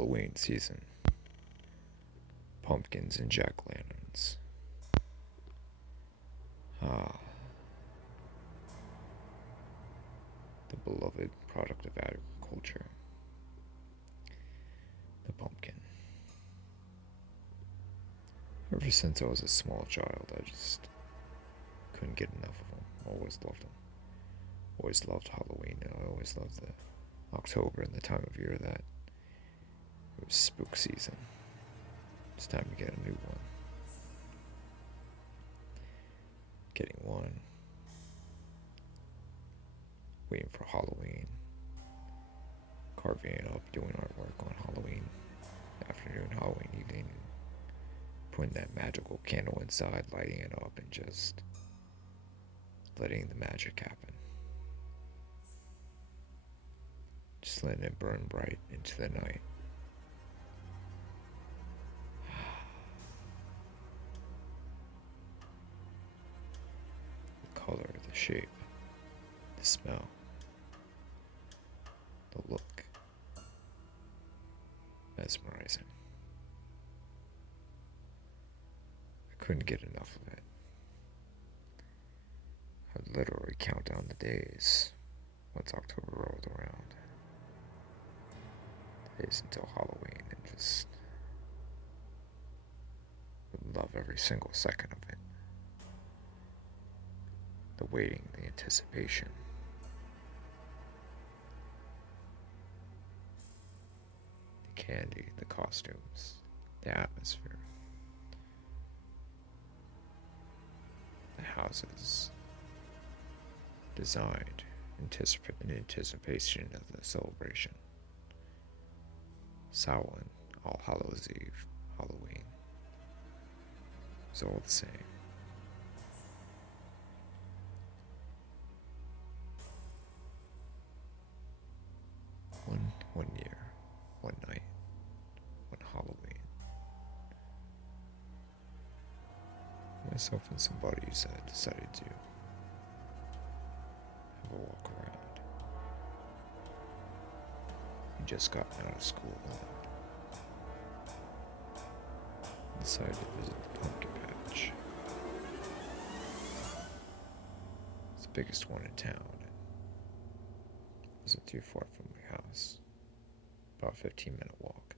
Halloween season. Pumpkins and jack-o'-lanterns. Ah, the beloved product of agriculture. The pumpkin. Ever since I was a small child, I just couldn't get enough of them. Always loved them. Always loved Halloween. I always loved the October and the time of year that it was spook season. It's time to get a new one. Getting one. Waiting for Halloween. Carving it up, doing artwork on Halloween afternoon, Halloween evening. Putting that magical candle inside, lighting it up, and just letting the magic happen. Just letting it burn bright into the night. The color, the shape, the smell, the look. Mesmerizing. I couldn't get enough of it. I'd literally count down the days once October rolled around. The days until Halloween, and just would love every single second of it. The waiting, the anticipation. The candy, the costumes, the atmosphere. The houses designed in anticipation of the celebration. Samhain, All Hallows Eve, Halloween. It's all the same. One year, one night, one Halloween. Myself and some buddies decided to have a walk around. We just gotten out of school and decided to visit the pumpkin patch. It's the biggest one in town, and it wasn't too far from my house. About a 15-minute walk.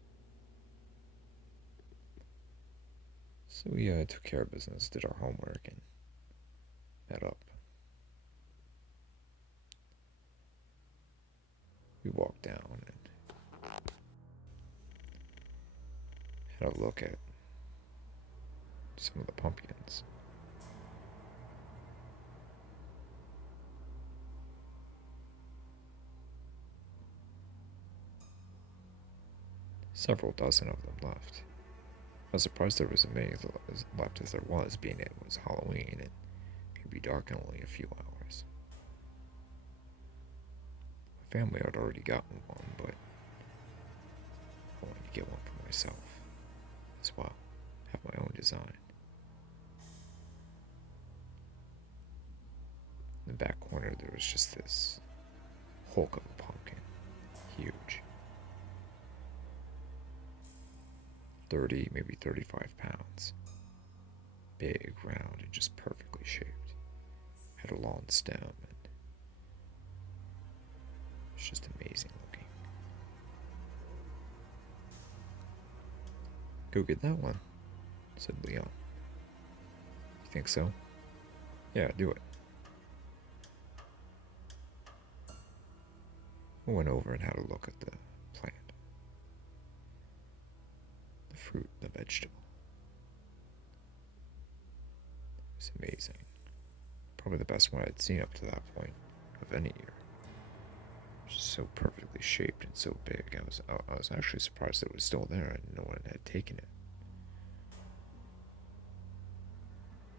So we took care of business, did our homework, and met up. We walked down and had a look at some of the pumpkins. Several dozen of them left. I was surprised there was as many left as there was, being it was Halloween and it could be dark in only a few hours. My family had already gotten one, but I wanted to get one for myself as well. Have my own design. In the back corner there was just this hulk of a pumpkin. Huge. 30, maybe 35 pounds. Big, round, and just perfectly shaped. Had a long stem, and it's just amazing looking. Go get that one, said Leon. You think so? Yeah, do it. I went over and had a look at the plant. The fruit, the vegetable. It was amazing. Probably the best one I'd seen up to that point of any year. Just so perfectly shaped and so big. I was actually surprised that it was still there and no one had taken it.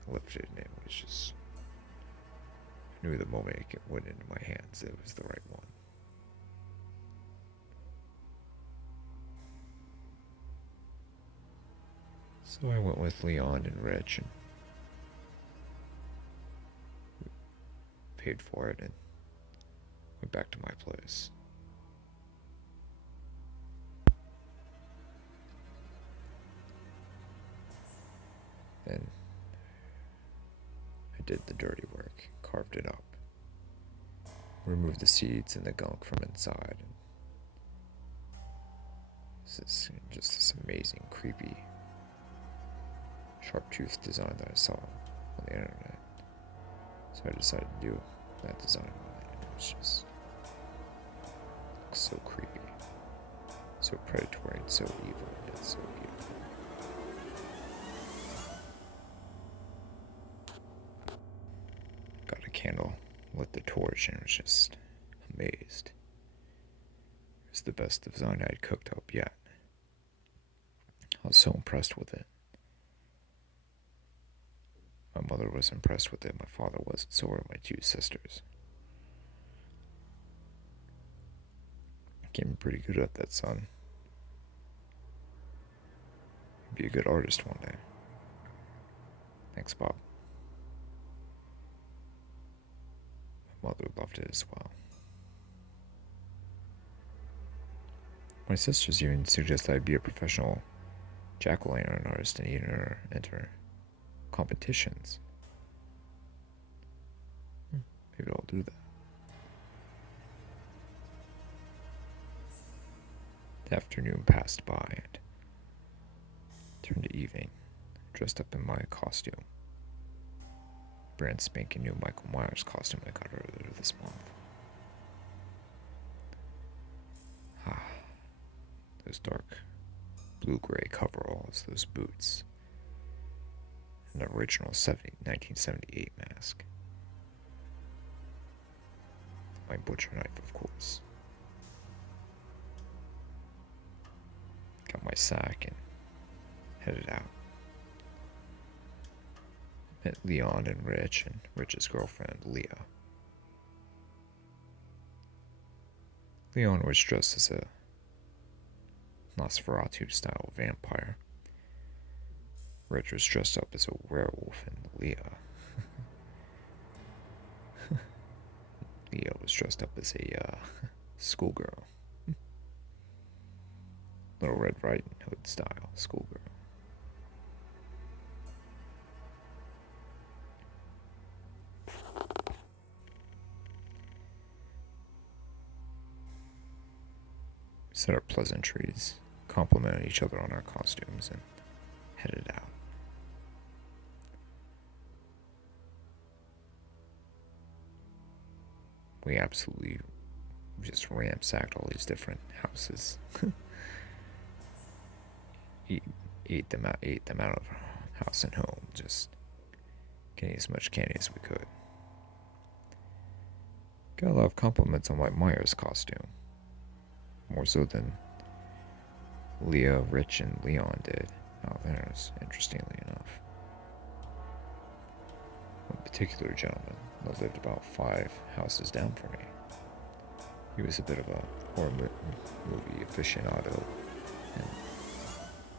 I lifted it and it was just... I knew the moment it went into my hands it was the right one. So I went with Leon and Rich and paid for it and went back to my place. I did the dirty work, carved it up, removed the seeds and the gunk from inside. This is just this amazing, creepy, sharp-toothed design that I saw on the internet. So I decided to do that design on it, and it was just looks so creepy, so predatory, and so evil, and yet so beautiful. Got a candle, lit the torch, and was just amazed. It was the best design I'd cooked up yet. I was so impressed with it. My mother was impressed with it, my father was, and so were my two sisters. Getting pretty good at that, son. You'd be a good artist one day. Thanks, Bob. My mother loved it as well. My sisters even suggested I be a professional jack-o'-lantern artist and even enter competitions. Maybe I'll do that. The afternoon passed by and turned to evening, dressed up in my costume. Brand spanking new Michael Myers costume I got earlier this month. Those dark blue-gray coveralls, those boots, an original 1978 mask. My butcher knife, of course. Got my sack and headed out. Met Leon and Rich and Rich's girlfriend, Leah. Leon was dressed as a Nosferatu-style vampire. Rich was dressed up as a werewolf, and Leah was dressed up as a schoolgirl. Little Red Riding Hood style schoolgirl. We said our pleasantries, complimented each other on our costumes, and headed out. We absolutely just ransacked all these different houses. ate them out of house and home, just getting as much candy as we could. Got a lot of compliments on my Myers costume, more so than Leah, Rich, and Leon did out there, interestingly enough. One particular gentleman that lived about 5 houses down from me. He was a bit of a horror movie aficionado and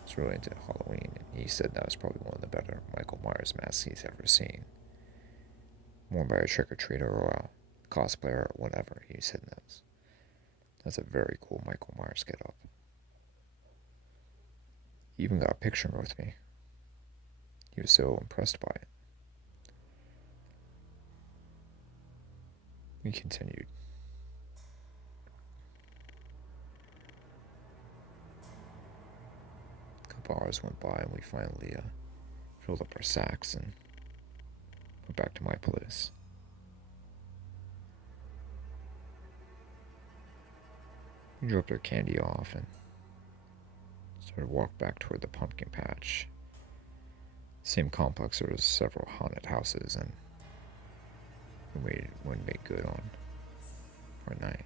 was really into Halloween, and he said that was probably one of the better Michael Myers masks he's ever seen. Worn by a trick-or-treater or a cosplayer or whatever, he said that's a very cool Michael Myers get-up. He even got a picture with me. He was so impressed by it. We continued. A couple hours went by and we finally filled up our sacks and went back to my place. We dropped our candy off and started to walk back toward the pumpkin patch. Same complex, there was several haunted houses, and we wouldn't make good on our night.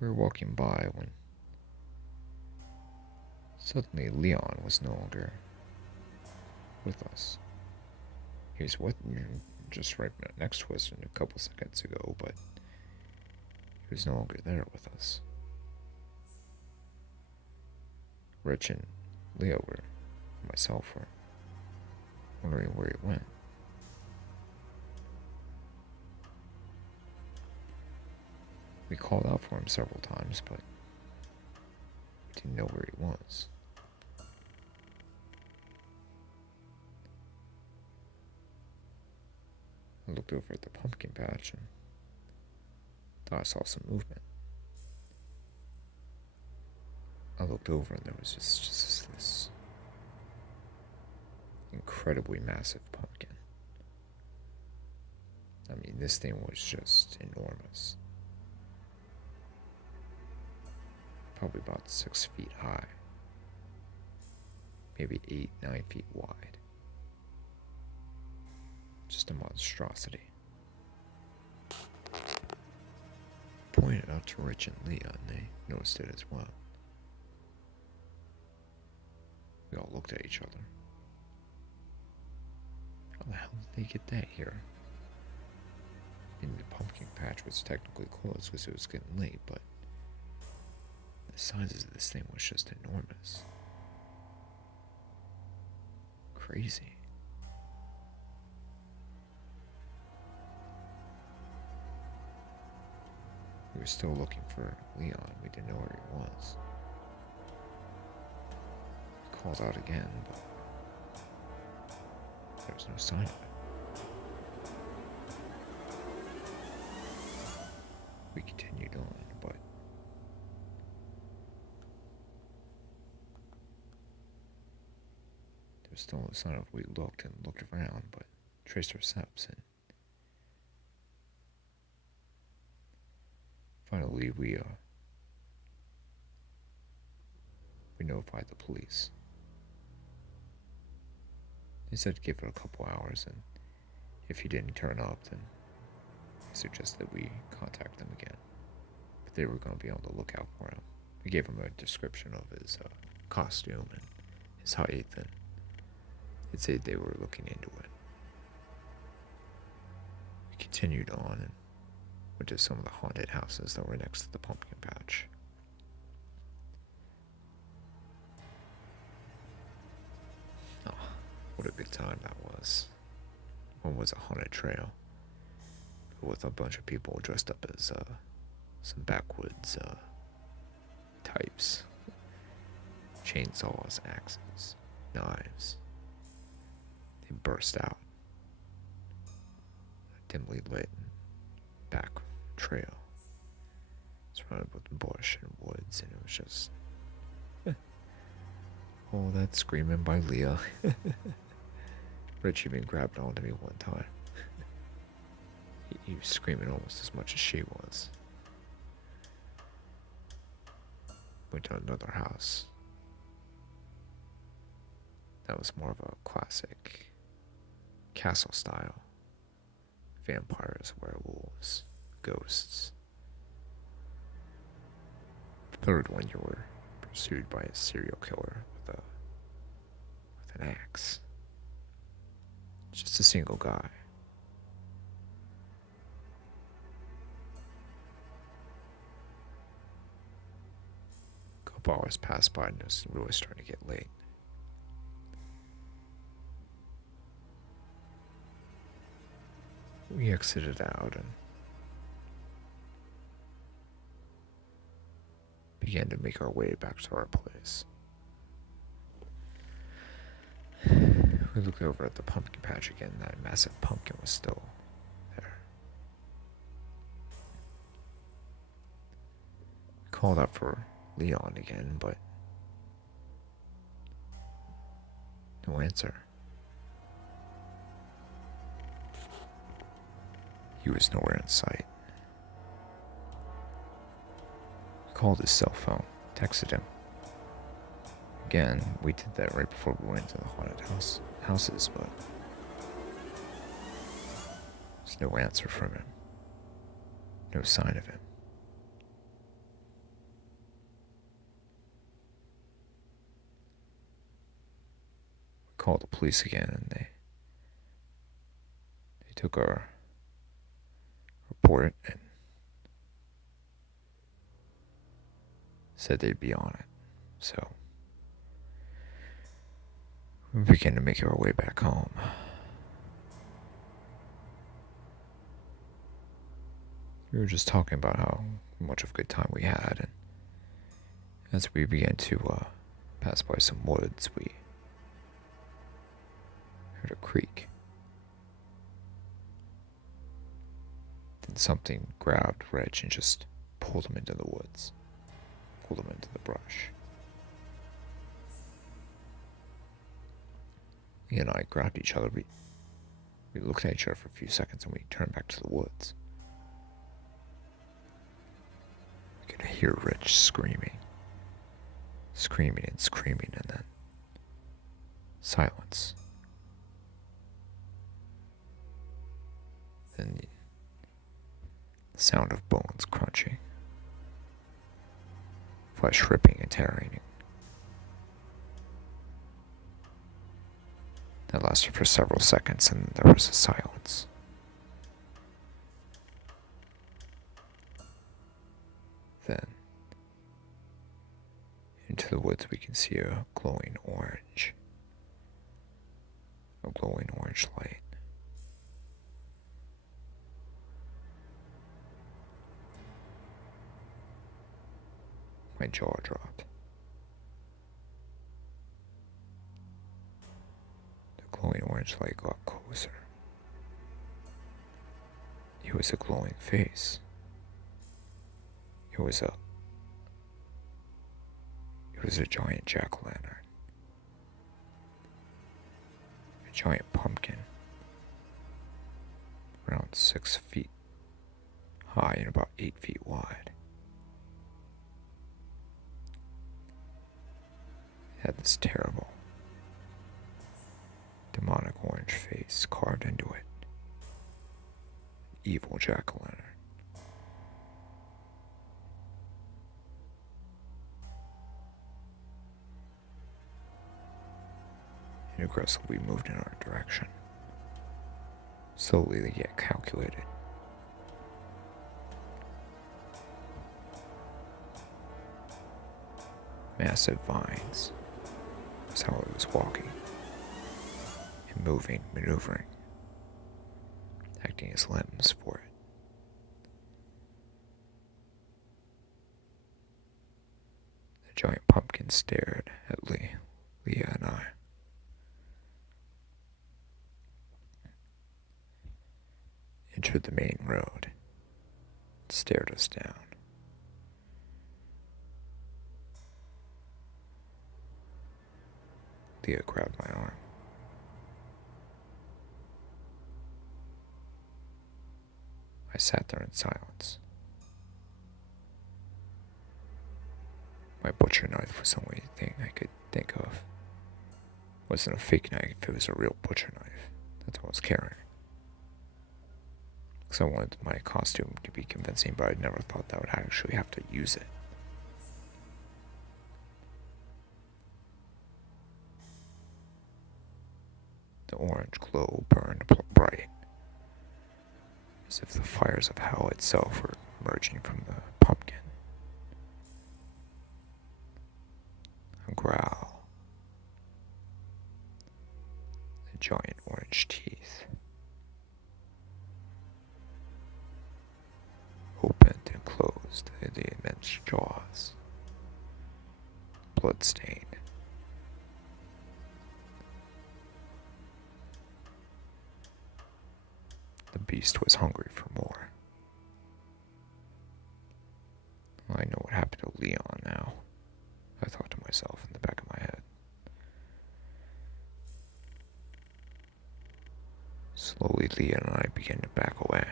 We were walking by when suddenly Leon was no longer with us. He was just right next to us a couple seconds ago, but he was no longer there with us. Rich and Leo myself were wondering where he went. We called out for him several times, but we didn't know where he was. I looked over at the pumpkin patch and thought I saw some movement. I looked over and there was just this incredibly massive pumpkin. I mean, this thing was just enormous. Probably about 6 feet high. Maybe 8, 9 feet wide. Just a monstrosity. Pointed out to Rich and Leah, and they noticed it as well. We all looked at each other. How the hell did they get that here? I mean, the pumpkin patch was technically closed because it was getting late, but the size of this thing was just enormous. Crazy. We were still looking for Leon. We didn't know where he was. He called out again, but there was no sign of it. We continued on, but there was still no sign of it. We looked and looked around, but traced our steps, and finally we notified the police. They said to give it a couple hours, and if he didn't turn up, then they suggested that we contact them again. But they were going to be on the lookout for him. We gave him a description of his costume and his height, and they said they were looking into it. We continued on and went to some of the haunted houses that were next to the pumpkin patch. Oh, what a good time that was. One was a haunted trail with a bunch of people dressed up as some backwoods types. Chainsaws, axes, knives. They burst out. A dimly lit back trail, surrounded with bush and woods, and it was just all that screaming by Leah. Rich even grabbed onto me one time. He was screaming almost as much as she was. Went to another house. That was more of a classic castle style. Vampires, werewolves, ghosts. The third one, you were pursued by a serial killer with an axe. Just a single guy. A couple hours passed by and it was really starting to get late. We exited out and began to make our way back to our place. We looked over at the pumpkin patch again. That massive pumpkin was still there. We called out for Leon again, but no answer. He was nowhere in sight. We called his cell phone, texted him. Again, we did that right before we went to the haunted houses, but there's no answer from him. No sign of him. We called the police again, and they took our report and said they'd be on it. So we began to make our way back home. We were just talking about how much of a good time we had, and as we began to pass by some woods, we heard a creak. and something grabbed Reg and just pulled him into the woods, pulled him into the brush. He and I grabbed each other. We looked at each other for a few seconds and we turned back to the woods. We could hear Rich screaming and screaming, and then silence. Then the sound of bones crunching, flesh ripping and tearing. That lasted for several seconds, and there was a silence. Then, into the woods we can see a glowing orange light. My jaw dropped. The glowing orange light got closer. It was a glowing face. It was a giant jack-o'-lantern. A giant pumpkin. Around 6 feet high and about 8 feet wide. It had this terrible, demonic orange face carved into it. An evil jack-o'-lantern. It aggressively moved in our direction. Slowly yet calculated. Massive vines was how it was walking. And moving, maneuvering. Acting as limbs for it. The giant pumpkin stared at Leah and I. Entered the main road, stared us down. Leah grabbed my arm. I sat there in silence. My butcher knife was the only thing I could think of. It wasn't a fake knife, it was a real butcher knife. That's what I was carrying. Because I wanted my costume to be convincing, but I never thought that I would actually have to use it. The orange glow burned bright, as if the fires of hell itself were emerging from the pumpkin. A growl. The giant orange teeth. Opened and closed the immense jaws. Bloodstained. The beast was hungry for more. I know what happened to Leon now, I thought to myself in the back of my head. Slowly, Leon and I began to back away.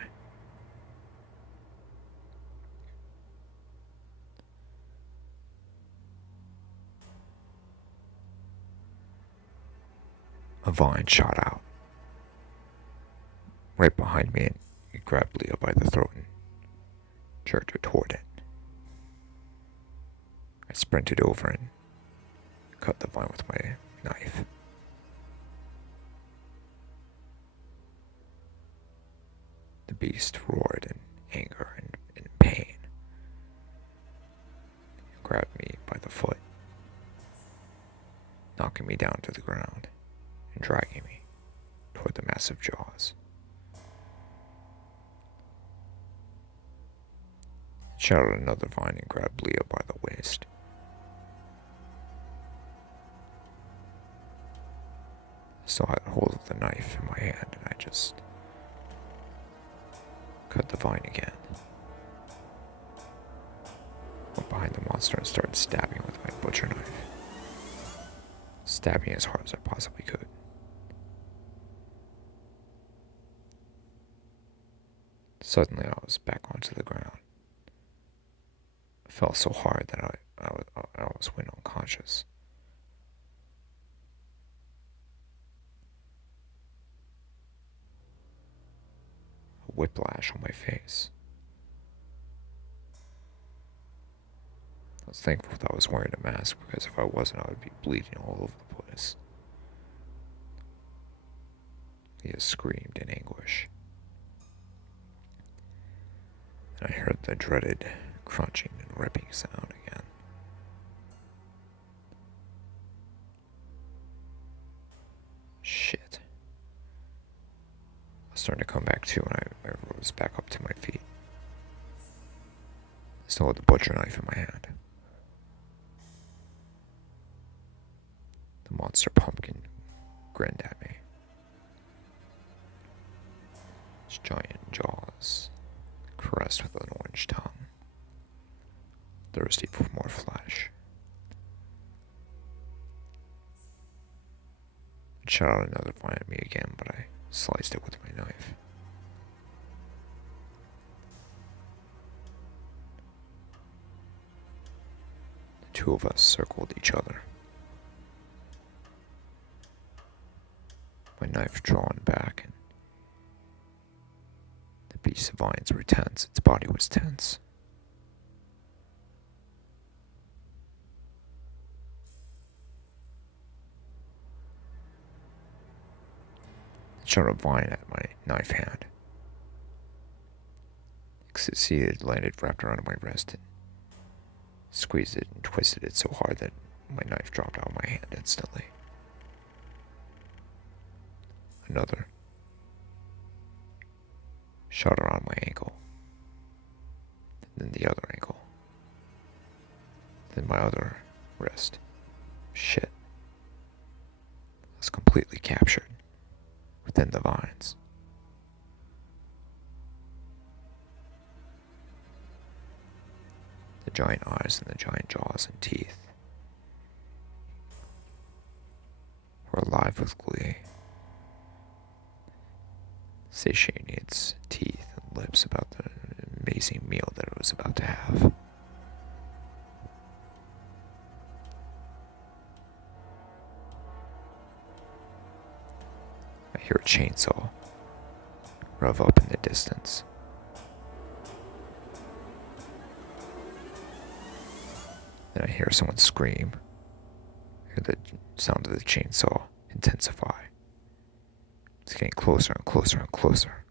A vine shot out right behind me, and it grabbed Leah by the throat and jerked her toward it. I sprinted over and cut the vine with my knife. The beast roared in anger and in pain. It grabbed me by the foot, knocking me down to the ground and dragging me toward the massive jaws. It shot out another vine and grabbed Leah by the waist. I still had hold of the knife in my hand, and I just cut the vine again. Went behind the monster and started stabbing with my butcher knife. Stabbing as hard as I possibly could. Suddenly I was back onto the ground. I fell so hard that I almost went unconscious. A whiplash on my face. I was thankful that I was wearing a mask, because if I wasn't, I would be bleeding all over the place. He screamed in anguish. And I heard the dreaded crunching and ripping sound again. Shit. I was starting to come back to, and I rose back up to my feet. I still had the butcher knife in my hand. The monster pumpkin grinned at me. Its giant jaws caressed with an orange tongue, thirsty for more flesh. It shot out another vine at me again, but I sliced it with my knife. The two of us circled each other. My knife drawn back, and the beast's vines were tense. Its body was tense. It shot a vine at my knife hand. It succeeded, landed wrapped around my wrist, and squeezed it and twisted it so hard that my knife dropped out of my hand instantly. Another shot around my ankle, then the other ankle, then my other wrist. Shit. I was completely captured within the vines. The giant eyes and the giant jaws and teeth were alive with glee, satiating its teeth and lips about the amazing meal that it was about to have. I hear a chainsaw rev up in the distance. Then I hear someone scream. I hear the sound of the chainsaw intensify. It's getting closer and closer and closer.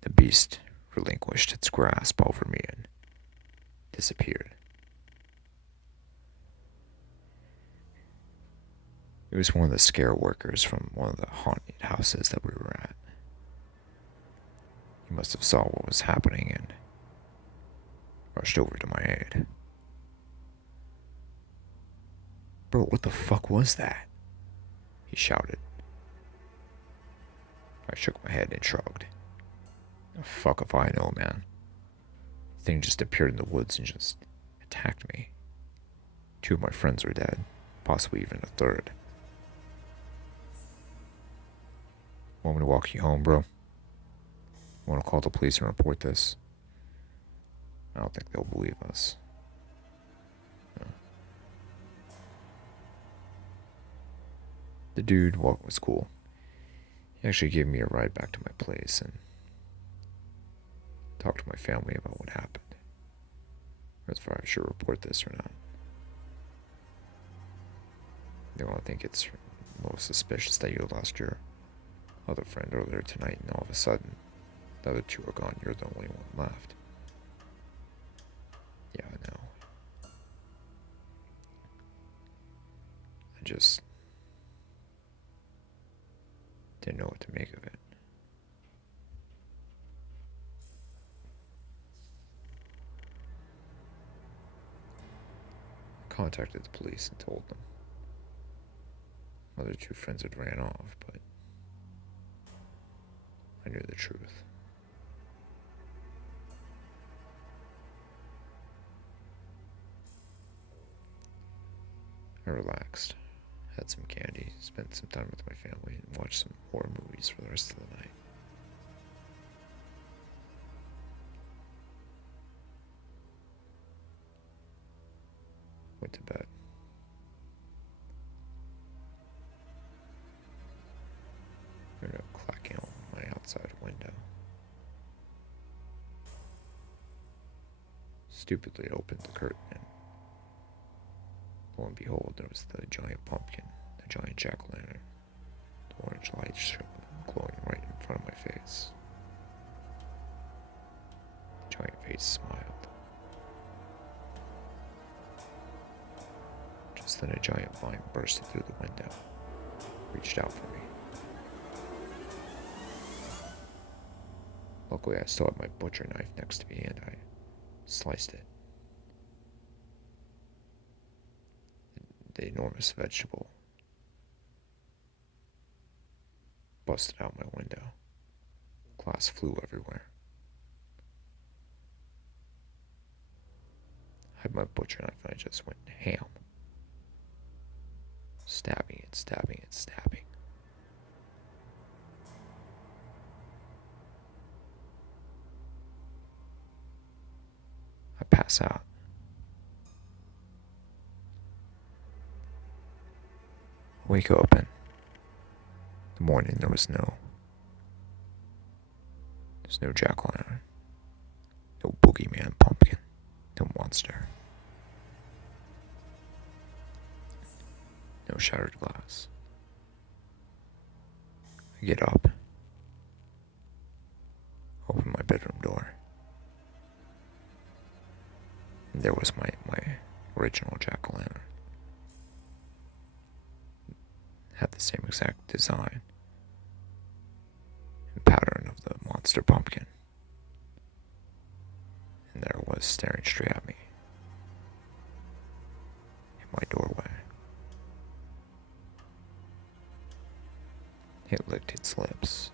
The beast relinquished its grasp over me and disappeared. It was one of the scare workers from one of the haunted houses that we were at. He must have saw what was happening and rushed over to my aid. Bro, what the fuck was that? He shouted. I shook my head and shrugged. Oh, fuck if I know, man. The thing just appeared in the woods and just attacked me. 2 of my friends are dead, possibly even a third. Want me to walk you home, bro? Want to call the police and report this? I don't think they'll believe us. No. The dude was cool. He actually gave me a ride back to my place and talked to my family about what happened. As far as I should report this or not. They all think it's a little suspicious that you lost your other friend earlier tonight, and all of a sudden, the other 2 are gone. You're the only one left. Yeah, I know. I just didn't know what to make of it. I contacted the police and told them. My other 2 friends had ran off, but knew the truth. I relaxed, had some candy, spent some time with my family, and watched some horror movies for the rest of the night. Went to bed. I heard a clacking on my outside window. Stupidly opened the curtain, and lo and behold, there was the giant pumpkin, the giant jack-o'-lantern, the orange light glowing right in front of my face. The giant face smiled. Just then a giant vine bursted through the window, reached out for me. Luckily, I still had my butcher knife next to me, and I sliced it. The enormous vegetable busted out my window. Glass flew everywhere. I had my butcher knife and I just went ham. Stabbing and stabbing and stabbing. I pass out. Wake up, and in the morning there's no jack-o'-lantern, no boogeyman pumpkin, no monster, no shattered glass. I get up, open my bedroom door, and there was my original jack-o'-lantern. Had the same exact design and pattern of the monster pumpkin. And there it was, staring straight at me in my doorway. It licked its lips